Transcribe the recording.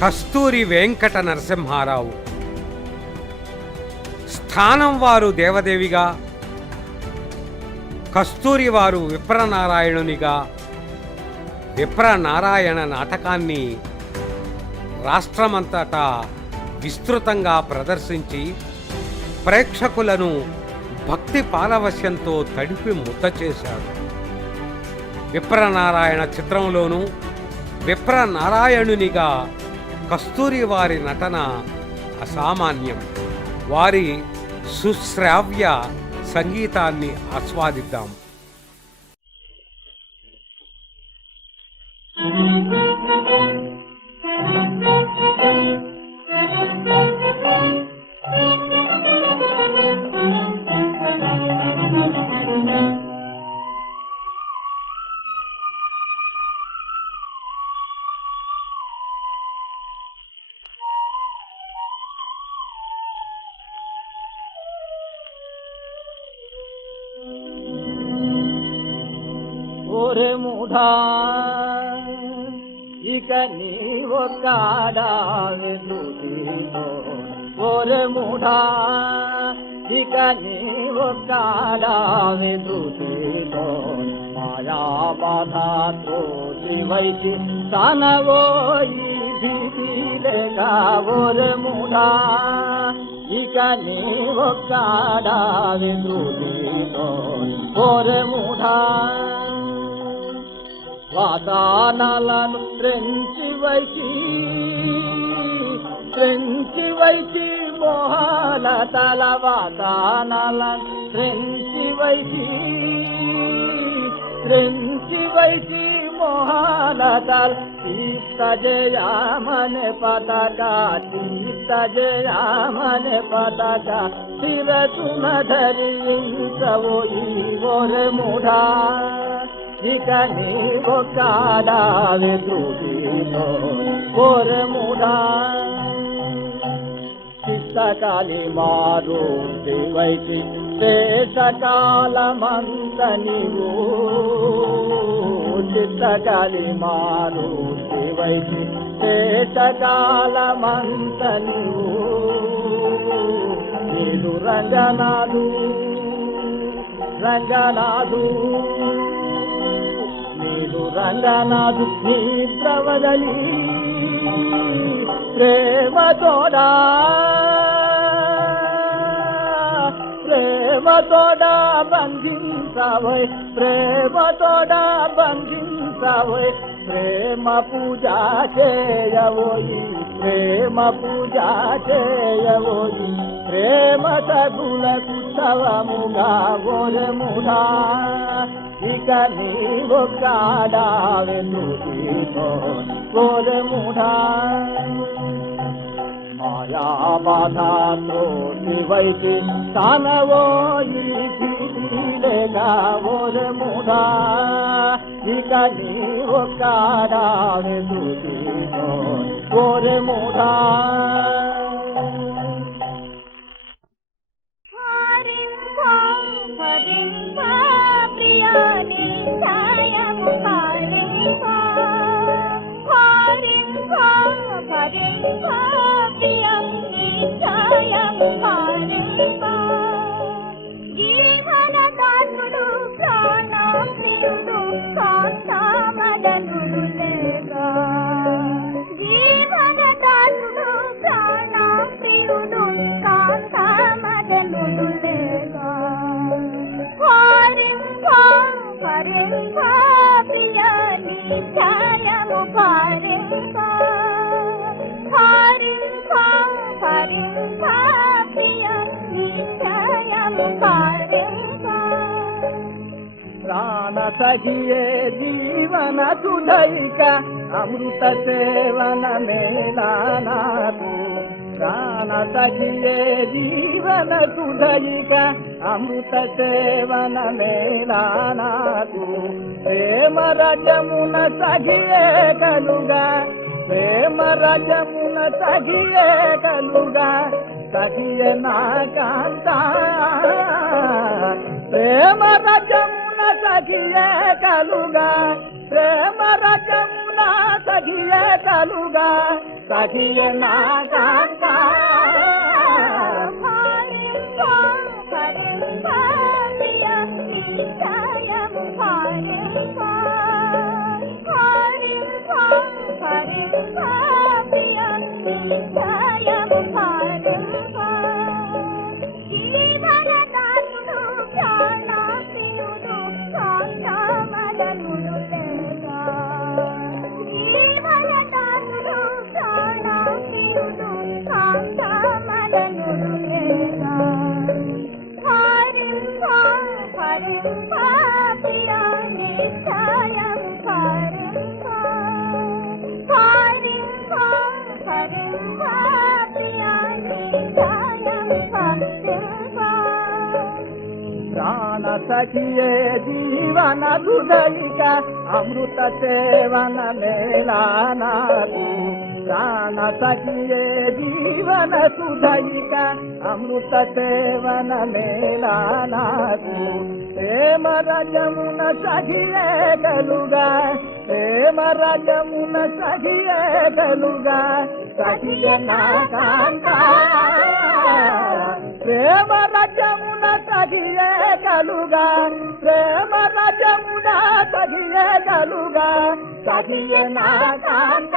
కస్తూరి వెంకట నరసింహారావు. స్థానం వారు దేవదేవిగా, కస్తూరి వారు విప్రనారాయణునిగా విప్రనారాయణ నాటకాన్ని రాష్ట్రమంతటా విస్తృతంగా ప్రదర్శించి ప్రేక్షకులను భక్తి పారవశ్యంతో తడిపి ముద్ద చేశాడు. విప్రనారాయణ చిత్రంలోనూ విప్రనారాయణునిగా కస్తూరి వారి నటన అసామాన్యం. వారి సుశ్రావ్య సంగీతాన్ని ఆస్వాదిద్దాం. ఓరే మూఢా ఇక నీవొక్కడావే ధృతితో, ఓరే మూఢా ఇక నీవొక్కడావే ధృతితో, మాయా బాధతో శివైకి తనవోయి భీతిలేగా, ఓరే మూఢా ఇక నీవొక్కడావే ధృతితో, ఓరే మూఢా వాతానాలను త్రెంచి వైచి మోహాల తల, వాతానాలను త్రెంచి వైచి మోహాల తల, తీర్థ జయామనే పతాక, తీర్థ జయామనే పతాక, శిరసున ధరించవోయి ఓరే మూఢా ఇక నీవొక్కడావే ధృతితో, ఓరే మూఢా చిత్తకాలి మారు శివైకి శేషకాలమంత నీవు, చిత్తకాలి మారు శివైకి శేషకాలమంత నీవు, నీదు రంగనాథు రంగనాథు నీదు రంగనాథు నీ ప్రవదలి ప్రేమతోడా బంధించవై, ప్రేమతోడా బంధించవై, ప్రేమ పూజ చేయవోయి, ప్రేమ పూజ చేయవోయి, ప్రేమ తగులకు తవముగా ఓరే మూఢా ఇక నీవొక్కడావే ధృతితో, ఓరే మూఢా మాయా బాధతో శివైకి తనవోయి భీతిలేగా, ఓరే మూఢా ఇక నీవొక్కడావే ధృతితో, ఓరే మూఢా జీవనదాసుడు ప్రాణప్రియుడు కాంతామదనుడు లేగా, జీవనదాసుడు ప్రాణప్రియుడు కాంతామదనుడు లేగా, హరింప ప్రియ నిత్యము హరింప ప్రియ నిత్యము ప్రాణ సఖియే జీవన సుధైక అమృత సేవన మేళనాకు, ప్రాణ సఖియే జీవన సుధైక అమృత సేవన మేళనాకు, ప్రేమ రజమున సఖియే కలుగా, ప్రేమ రజమున సఖియే కలుగా, సఖియే నా కాంత, ప్రేమ రజమున సఖియే కలుగా, ప్రేమ రజమున సఖియే కలుగా సఖియే నా కాంత సఖియే జీవన సుధైక అమృత సేవన మేళా నాకు ప్రాణ సఖియే జీవన సుధైక అమృత సేవన మేళా నాకు ప్రేమ రజమున సఖియే కలుగా ప్రేమ రజమున సఖియే కలుగా సఖియ నా కాంత ప్రేమ రజమున సఖియే కలుగా ప్రేమ రజమున సఖియే కలుగా సఖియ నా కాంత